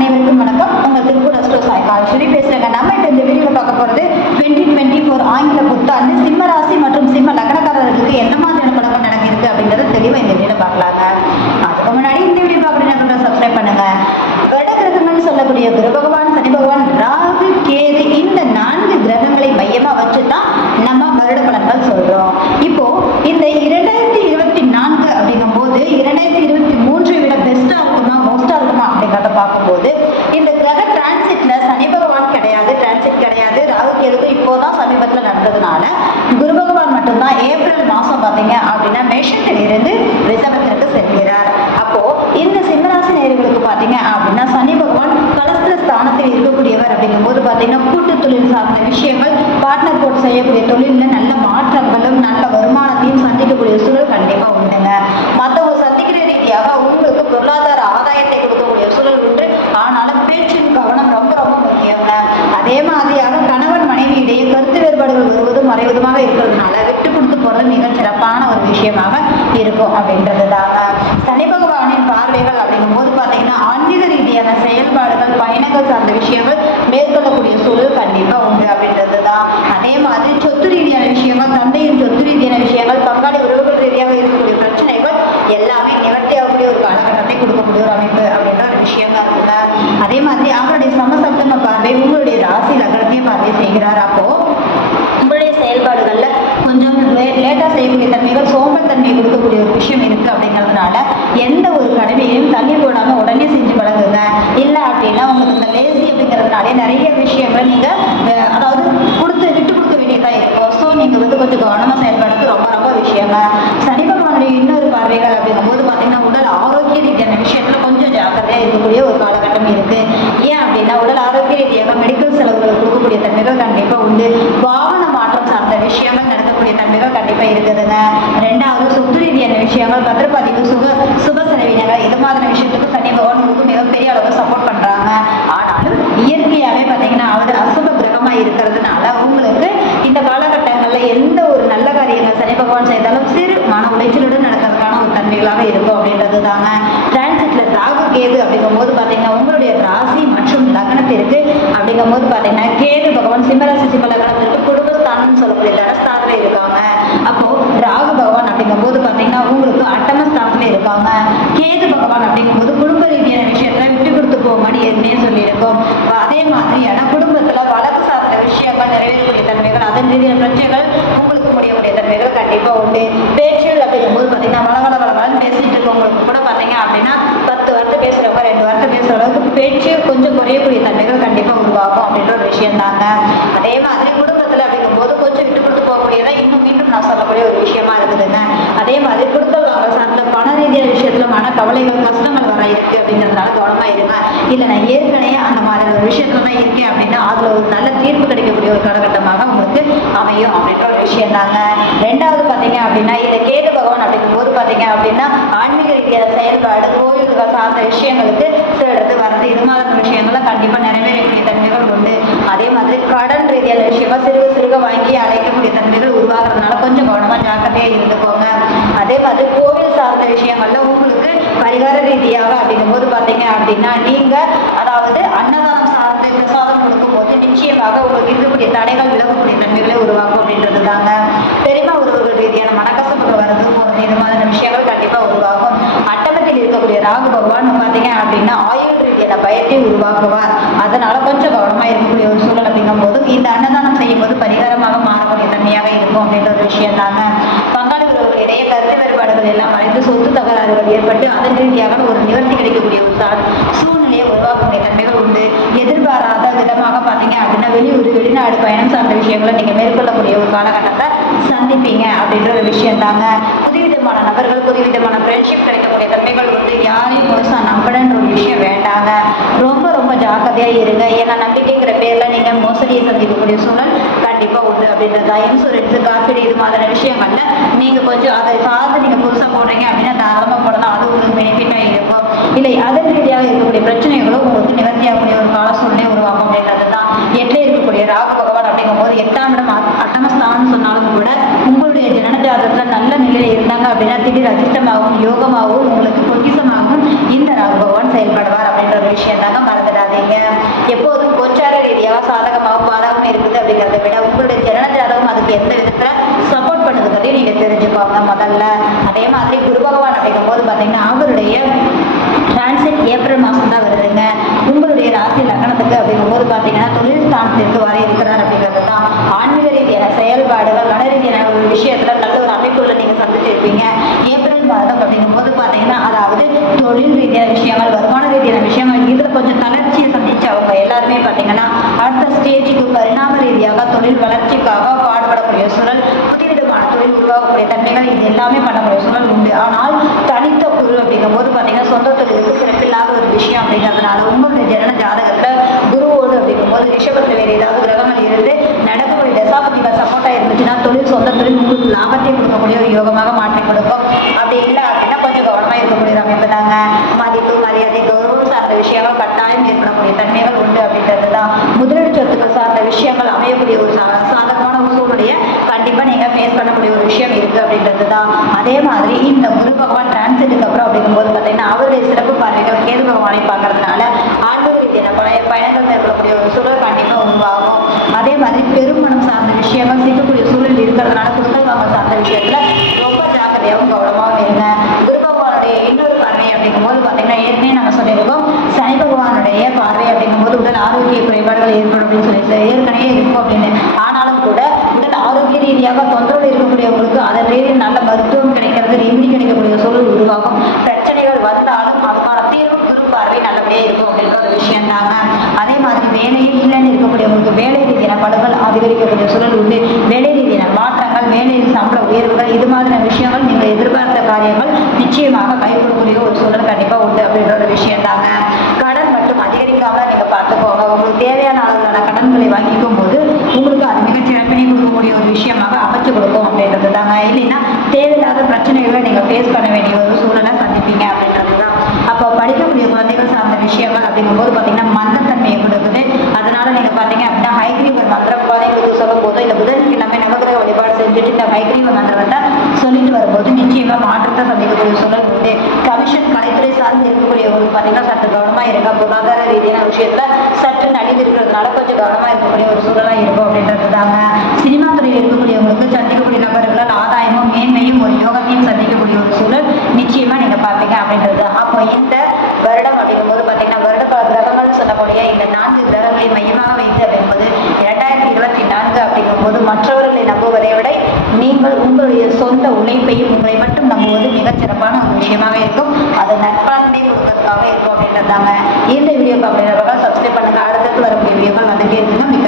அனைவருக்கும் வணக்கம். உங்கள் திருப்பூர் அஸ்ட்ரோ சாய் காலேஸ்வரி பேசுகிறேங்க நம்ம இப்போ இந்த வீடியோவில் பார்க்க போகிறது டுவெண்ட்டி டுவெண்ட்டி ஃபோர் ஆங்கில புத்தாண்டு சிம்ம ராசி மற்றும் சிம்ம லக்னக்காரர்களுக்கு எந்த மாதிரியான பழக்கம் நடக்கிறது அப்படிங்கிறத தெளிவாக இந்த வீடியோவில் பார்க்கலாங்க. அதுக்கு முன்னாடி இந்த வீடியோ பார்க்குறீங்க சப்ஸ்கிரைப் பண்ணுங்க. வருட கிரகங்கள்னு சொல்லக்கூடிய குரு பகவான் சனி பகவான் ராகு கேது இந்த நான்கு கிரகங்களை மையமாக வச்சு தான் நம்ம வருட பலன்கள் சொல்கிறோம் இப்போ இந்த இரண்டாயிரத்தி இருபத்தி நான்கு அப்படிங்கும்போது இரண்டாயிரத்தி இருபத்தி மூன்றை விட பெஸ்ட்டாக இருக்குமா மோஸ்ட்டாக இருக்குமா அப்படிங்கிறத பார்க்கும்போது இந்த கிரக டிரான்சிட்ல சனி பகவான் கிடையாது டிரான்சிட் கிடையாது. ராகு கேதுக்கு இப்போதான் சமீபத்தில் நடந்ததுனால குரு பகவான் மட்டும்தான் ஏப்ரல் மாசம் பார்த்தீங்க அப்படின்னா மேஷத்தில் இருந்து ரிசர்வத்திற்கு செல்கிறார். அப்போ இந்த சிம்மராசி நேர்களுக்கு பார்த்தீங்க அப்படின்னா சனி பகவான் கலஸ்திர ஸ்தானத்தில் இருக்கக்கூடியவர் அப்படிங்கும்போது பார்த்தீங்கன்னா கூட்டு தொழில் சார்ந்த விஷயங்கள் பார்ட்னர் போட்டு செய்யக்கூடிய தொழிலில் நல்ல மாற்றங்களும் நல்ல வருமானத்தையும் சந்திக்கக்கூடிய சூழல் கண்டிப்பாக உண்டுங்க மற்றவங்க சந்திக்கிற ரீதியாக உங்களுக்கு பொருளாதார ஆதாயத்தை கொடுக்கக்கூடிய சூழல் உண்டு ஆனாலும் பேச்சின் கவனம் ரொம்ப ரொம்ப முக்கியங்க அதே மாதிரியாக கணவன் மனைவி இடையே கருத்து வேறுபாடுகள் வருவதும் மறைவதுமாக இருக்கிறதுனால விட்டு கொடுத்து போறது மிக சிறப்பான ஒரு விஷயமாக இருக்கும் அப்படின்றது சனி பகவானின் பார்வைகள் அப்படிங்கும்போது பார்த்தீங்கன்னா ஆன்மீக ரீதியான செயல்பாடுகள் பயணங்கள் சார்ந்த விஷயங்கள் மேற்கொள்ளக்கூடிய சூழல் கண்டிப்பாக உண்டு அப்படின்றது தான். அதே மாதிரி சொத்து ரீதியான விஷயங்கள் தந்தையின் சொத்து ரீதியான விஷயங்கள் பங்காளி உறவுகள் ரீதியாக இருக்கக்கூடிய பிரச்சனைகள் எல்லாமே நிவர்த்தியாகக்கூடிய ஒரு காலகட்டத்தை கொடுக்கக்கூடிய ஒரு அமைப்பு அப்படின்ற ஒரு விஷயம் இருக்குல்ல அதே மாதிரி அவருடைய சமசப்தம பார்வை உங்களுடைய ராசி லக்னத்தையும் பார்வை செய்கிறார் அப்போ உங்களுடைய செயல்பாடுகள்ல கொஞ்சம் லேட்டாக தன்மைகள் சோம்பல் கொடுக்கக்கூடிய ஒரு விஷயம் இருக்கு அப்படிங்கிறதுனால எந்த ஒரு கடமையையும் தள்ளி போடாம உடனே செஞ்சு பழகுங்க. இல்லை அப்படின்னா உங்களுக்கு இந்த லேசி அப்படிங்கிறதுனாலே நிறைய விஷயங்கள் நீங்க அதாவது கொடுத்து விட்டு கொடுக்க வேண்டியதா இருக்கும். ஸோ நீங்க வந்து கொஞ்சம் கவனமா செயல்படுறது ரொம்ப ரொம்ப விஷயங்க. சனி பகவானுடைய இன்னொரு பார்வைகள் அப்படிங்கும்போது பார்த்தீங்கன்னா உடல் ஆரோக்கிய ரீதியான விஷயத்துல கொஞ்சம் ஜாக்கிரதையா இருக்கக்கூடிய ஒரு காலகட்டம் இருக்கு. ஏன் அப்படின்னா உடல் ஆரோக்கிய ரீதியாக மெடிக்கல் செலவுகள் கொடுக்கக்கூடிய தன்மைகள் கண்டிப்பா உண்டு. வாகன மாற்றம் சார்ந்த விஷயங்கள் நடக்கக்கூடிய தன்மைகள் கண்டிப்பா இருக்குதுங்க. ரெண்டாவது சொத்து ரீதியான விஷயங்கள் பத்திரப்பதிவு சுக சுப செலவினங்கள் இது மாதிரியான விஷயத்துக்கு சனி பகவான் உங்களுக்கு மிகப்பெரிய அளவு சப்போர்ட் பண்றாங்க. ஆனாலும் இயற்கையாவே பார்த்தீங்கன்னா அவர் அசுப கிரகமா இருக்கிறதுனால உங்களுக்கு இந்த காலகட்டங்கள்ல எந்த ஒரு நல்ல காரியங்கள் சனி பகவான் செய்தாலும் சிறு மன உளைச்சலுடன் நடக்கிறதுக்கான ஒரு தன்மைகளாக இருக்கும் அப்படின்றது தாங்க டிரான்சிட்ல ராகு கேது அப்படிங்கும்போது பார்த்தீங்கன்னா உங்களுடைய ராசி மற்றும் லக்னத்திற்கு அப்படிங்கும்போது பார்த்தீங்கன்னா கேது பகவான் சிம்மராசி சிம்ம லக்னத்திற்கு குடும்பஸ்தானம்னு சொல்லக்கூடிய தனஸ்தானத்துல இருக்காங்க அப்போ ராகு பகவான் அப்படிங்கும்போது பார்த்தீங்கன்னா உங்களுக்கு அட்டமஸ்தானத்துல கேது பகவான் அப்படிங்கும்போது குடும்ப ரீதியான விஷயத்துல விட்டு கொடுத்து போங்கன்னு ஏற்கனவே சொல்லியிருக்கோம். அதே மாதிரியான குடும்பத்துல வழக்கு சார்ந்த விஷயங்கள் நிறைவேறக்கூடிய தன்மைகள் அதன் ரீதியான பிரச்சனைகள் உங்களுக்கு முடியக்கூடிய தன்மைகள் கண்டிப்பா உண்டு. பேச்சுகள் அப்படிங்கும்போது பாத்தீங்கன்னா வளவள வளவளன்னு பேசிட்டு இருக்கவங்களுக்கு கூட பாத்தீங்க அப்படின்னா பத்து வார்த்தை பேசுறவங்க ரெண்டு வார்த்தை பேசுற அளவுக்கு பேச்சு கொஞ்சம் குறையக்கூடிய தன்மைகள் கண்டிப்பா உருவாகும் அப்படின்ற ஒரு விஷயம் தாங்க அதே மாதிரி குடும்பத்துல அப்படிங்கும்போது கொஞ்சம் விட்டு கொடுத்து போகக்கூடியதான் இன்னும் மீண்டும் நான் சொல்லக்கூடிய ஒரு விஷயமா இருக்குது அதே மாதிரி கொடுக்கல் வாங்கல் வேண்டிய விஷயத்துல மன கவலைகள் கஷ்டங்கள் வர இருக்கு அப்படிங்கிறதுனால கவனமா இருங்க. இல்ல நான் ஏற்கனவே அந்த மாதிரி ஒரு விஷயத்துலதான் இருக்கேன் அப்படின்னா அதுல ஒரு நல்ல தீர்ப்பு கிடைக்கக்கூடிய ஒரு காலகட்டமாக உங்களுக்கு அமையும். அப்படின்ற ஒரு விஷயம் தாங்க. ரெண்டாவது பாத்தீங்க அப்படின்னா இந்த கேது பகவான் அப்படிங்கும்போது பாத்தீங்க அப்படின்னா ஆன்மீக ரீதியாக செயல்பாடு கோயில்கள் சார்ந்த விஷயங்களுக்கு சிலருக்கு வர்றது இது மாதிரி விஷயங்கள்லாம் கண்டிப்பா நிறைவேறக்கூடிய தன்மை உண்டு அதே மாதிரி கடன் ரீதியான விஷயங்கள் சிறுக சிறுக வாங்கி அழைக்கக்கூடிய தன்மைகள் உருவாகிறதுனால கொஞ்சம் கவனமா ஜாக்கிரதையா இருந்துக்கோங்க அதே மாதிரி கோவில் விஷயங்கள்ல உங்களுக்கு பரிகார ரீதியாக அப்படிங்கும்போது பாத்தீங்க அப்படின்னா நீங்க அதாவது அன்னதானம் சார்ந்து பிரசாதம் கொடுக்கும் போது நிச்சயமாக உங்களுக்கு இருக்கக்கூடிய தடைகள் விலகக்கூடிய நன்மைகளை உருவாக்கும் அப்படின்றது தாங்க. பெருமை உறவுகள் ரீதியான மனக்கசப்புகள் வரது இந்த மாதிரியான விஷயங்கள் கண்டிப்பா உருவாகும். அட்டமத்தில் இருக்கக்கூடிய ராகு பகவான் பாத்தீங்க அப்படின்னா ஆயுள் ரீதியான பயத்தை உருவாக்குவார். அதனால கொஞ்சம் கவனமா இருக்கக்கூடிய ஒரு சூழல் அப்படிங்கும் போது இந்த அன்னதானம் செய்யும் போது பரிகாரமாக மாறக்கூடிய தன்மையாக இருக்கும் அப்படின்ற ஒரு விஷயம் தாங்க. தகராறுகள் எல்லாம் மறைந்து சொத்து தகராறுகள் ஏற்பட்டு அதன் ரீதியாக ஒரு நிவர்த்தி கிடைக்கக்கூடிய ஒரு சார் சூழ்நிலையை உருவாக்கக்கூடிய தன்மைகள் உண்டு. எதிர்பாராத விதமாக பார்த்தீங்க அப்படின்னா வெளியூர் வெளிநாடு பயணம் சார்ந்த விஷயங்களை நீங்கள் மேற்கொள்ளக்கூடிய ஒரு காலகட்டத்தை சந்திப்பீங்க அப்படின்ற ஒரு விஷயம் தாங்க. புதுவிதமான நபர்கள் புதுவிதமான ஃப்ரெண்ட்ஷிப் கிடைக்கக்கூடிய தன்மைகள் உண்டு. யாரையும் முழுசாக நம்பணுன்ற ஒரு விஷயம் வேண்டாங்க. ரொம்ப ரொம்ப ஜாக்கிரதையாக இருங்க. ஏன்னா நம்பிக்கைங்கிற பேரில் நீங்கள் மோசடியை சந்திக்கக்கூடிய சூழல் கண்டிப்பா உண்டு இன்சூரன்ஸ் காப்பீடு இது மாதிரியான விஷயங்கள்ல நீங்க கொஞ்சம் அதை சார்ந்து நீங்க புதுசா போடுறீங்க அப்படின்னா அந்த போடலாம் அது உங்களுக்கு பெனிஃபிட்டா இருக்கும். இல்லை அதன் ரீதியாக இருக்கக்கூடிய பிரச்சனைகளும் உங்களுக்கு நிவர்த்தியாகக்கூடிய ஒரு கால சூழ்நிலை உருவாகும் அப்படின்றது தான் எட்டில் இருக்கக்கூடிய ராகு பகவான் அப்படிங்கும்போது எட்டாம் இடம் அட்டமஸ்தானம் சொன்னாலும் கூட உங்களுடைய ஜனன நல்ல நிலையில இருந்தாங்க அப்படின்னா திடீர் அதிர்ஷ்டமாகவும் யோகமாகவும் உங்களுக்கு பொக்கிசமாகவும் இந்த ராகு பகவான் செயல்படுவார் அப்படின்ற ஒரு விஷயம் தாங்க மறந்துடாதீங்க. எப்போதும் முதல்ல அதே மாதிரி குரு பகவான் அப்படிங்கும்போது பார்த்தீங்கன்னா அவருடைய டிரான்சிட் ஏப்ரல் மாதம் தான் வருதுங்க உங்களுடைய ராசி லக்னத்துக்கு அப்படிங்கும்போது பார்த்தீங்கன்னா தொழில் வர இருக்கிறார் அப்படிங்கிறது தான் ஆன்மீக ரீதியான செயல்பாடுகள் மன ரீதியான ஒரு விஷயத்துல நல்ல ஒரு அமைப்புள்ள நீங்க சந்திச்சிருப்பீங்க. ஏப்ரல் மாதம் அப்படிங்கும் போது பாத்தீங்கன்னா அதாவது தொழில் ரீதியான விஷயங்கள் வருமான ரீதியான விஷயங்கள் இதுல கொஞ்சம் தளர்ச்சியை சந்திச்சவங்க எல்லாருமே பாத்தீங்கன்னா அடுத்த ஸ்டேஜுக்கு பரிணாம ரீதியாக தொழில் வளர்ச்சிக்காக பாடுபடக்கூடிய சூழல் புதுவிதமான தொழில் உருவாகக்கூடிய தன்மைகள் இது எல்லாமே பண்ணக்கூடிய சூழல் உண்டு. ஆனால் தனித்த குழு அப்படிங்கும் போது பாத்தீங்கன்னா சொந்த தொழிலுக்கு சிறப்பில்லாத ஒரு விஷயம் அப்படிங்கிறதுனால உங்களுடைய ஜனன ஜாதகத்துல குருவோடு அப்படிங்கும்போது ரிஷபத்தில் வேறு ஏதாவது கிரகங்கள் இருந்து நடக்கக்கூடிய தசாபதிகள் சப்போர்ட்டாக இருந்துச்சுன்னா தொழில் சொந்த தொழில் உங்களுக்கு லாபத்தை கொடுக்கக்கூடிய ஒரு யோகமாக மாற்றி கொடுக்கும். அப்படி இல்லை அப்படின்னா கொஞ்சம் கவனமாக இருக்கக்கூடிய அமைப்பு தாங்க. மதிப்பு மரியாதை கௌரவம் சார்ந்த விஷயங்கள் கட்டாயம் ஏற்படக்கூடிய தன்மைகள் உண்டு அப்படின்றது தான் முதலீடு சொத்துக்கள் சார்ந்த விஷயங்கள் அமையக்கூடிய ஒரு சாதகமான ஒரு சூழ்நிலையை கண்டிப்பாக நீங்கள் ஃபேஸ் பண்ணக்கூடிய ஒரு விஷயம் இருக்குது அப்படின்றது தான் அதே மாதிரி இந்த குரு பகவான் டிரான்சிட்டுக்கு அப்புறம் அப்படிங்கும்போது பார்த்தீங்கன்னா அவருடைய சிறப்பு பார்வைகள் கேது பகவானை பார்க்கறதுனால ஆன்மீக ரீதியான பழைய பயணங்கள் மேற்கொள்ளக்கூடிய ஒரு சூழல் கண்டிப்பாக உருவாகும் அதே மாதிரி பெருமணம் சார்ந்த விஷயமா சிக்கக்கூடிய சூழல் இருக்கிறதுனால குடும்பல் சார்ந்த விஷயத்துல ரொம்ப ஜாக்கிரதையாகவும் கவனமாகவும் இருங்க. குரு பகவானுடைய இன்னொரு பார்வை அப்படிங்கும்போது பார்த்தீங்கன்னா ஏற்கனவே நம்ம சொல்லியிருக்கோம். சனி பகவானுடைய பார்வை அப்படிங்கும்போது உடல் ஆரோக்கிய குறைபாடுகள் ஏற்படும் அப்படின்னு சொல்லி ஏற்கனவே இருக்கும் அப்படின்னு. ஆனாலும் கூட உடல் ஆரோக்கிய ரீதியாக தொந்தரவு இருக்கக்கூடியவங்களுக்கு அதை தேடி நல்ல மருத்துவம் கிடைக்கிறது ரெமெடி கிடைக்கக்கூடிய சூழல் உருவாகும் பிரச்சனைகள் வந்தாலும் அதுக்கான தீர்வு குரு பார்வை நல்லபடியாக இருக்கும் அப்படின்ற ஒரு விஷயம் தாங்க அதே மாதிரி வேலையில் இருக்கக்கூடிய இருக்கக்கூடியவங்களுக்கு வேலை ரீதியான பலன்கள் அதிகரிக்கக்கூடிய சூழல் உண்டு. வேலை ரீதியான மாற்றங்கள் மேலே சம்பள உயர்வுகள் இது மாதிரியான விஷயங்கள் நீங்கள் எதிர்பார்த்த காரியங்கள் நிச்சயமாக கை ஒரு சூழல் கண்டிப்பாக உண்டு அப்படின்ற ஒரு விஷயம் தாங்க கடன் மற்றும் அதிகரிக்காம நீங்கள் பார்த்துக்கோங்க. உங்களுக்கு தேவையான அளவிலான கடன்களை வாங்கிக்கும் போது உங்களுக்கு அது மிகச் சிறப்பினை கொடுக்கக்கூடிய ஒரு விஷயமாக அமைச்சு கொடுக்கும் அப்படின்றது தாங்க இல்லைன்னா தேவையில்லாத பிரச்சனைகளை நீங்கள் ஃபேஸ் பண்ண வேண்டிய ஒரு சூழலை சந்திப்பீங்க அப்படின்றது தான் அப்போ படிக்கக்கூடிய குழந்தைகள் சார்ந்த விஷயங்கள் அப்படிங்கும்போது பார்த்தீங்கன்னா மந்தத்தன் அதனால நீங்கள் பார்த்தீங்க அப்படின்னா ஹைகிரீவர் மந்திரம் குழந்தைங்களுக்கு சொல்லும் போது இல்லை புதன்கிழமை நவகிரக வழிபாடு செஞ்சுட்டு இந்த ஹைகிரீவ மந்திரத்தை சொல்லிட்டு வரும்போது நிச்சயமா மாற்றத்தை சந்திக்கக்கூடிய சூழல் உண்டு. கமிஷன் கலைத்துறை சார்ந்து இருக்கக்கூடியவங்களுக்கு பார்த்தீங்கன்னா சற்று கவனமாக இருக்க பொருளாதார ரீதியான விஷயத்தில் சற்று நலிவு இருக்கிறதுனால கொஞ்சம் கவனமாக இருக்கக்கூடிய ஒரு சூழலாக இருக்கும் அப்படின்றது தாங்க போது மற்றவர்களை நம்புவதை விட நீங்கள் உங்களுடைய சொந்த உழைப்பையும் உங்களை மட்டும் நம்புவது மிகச்சிறப்பான ஒரு விஷயமாக இருக்கும். அது நட்பான்மை கொடுக்கறதுக்காக இருக்கும் அப்படின்றதாங்க. இந்த வீடியோக்கு அப்படின்றவர்கள் சப்ஸ்கிரைப் பண்ணுங்க. அடுத்தது வரக்கூடிய வீடியோக்கள் வந்துட்டே இருக்குங்க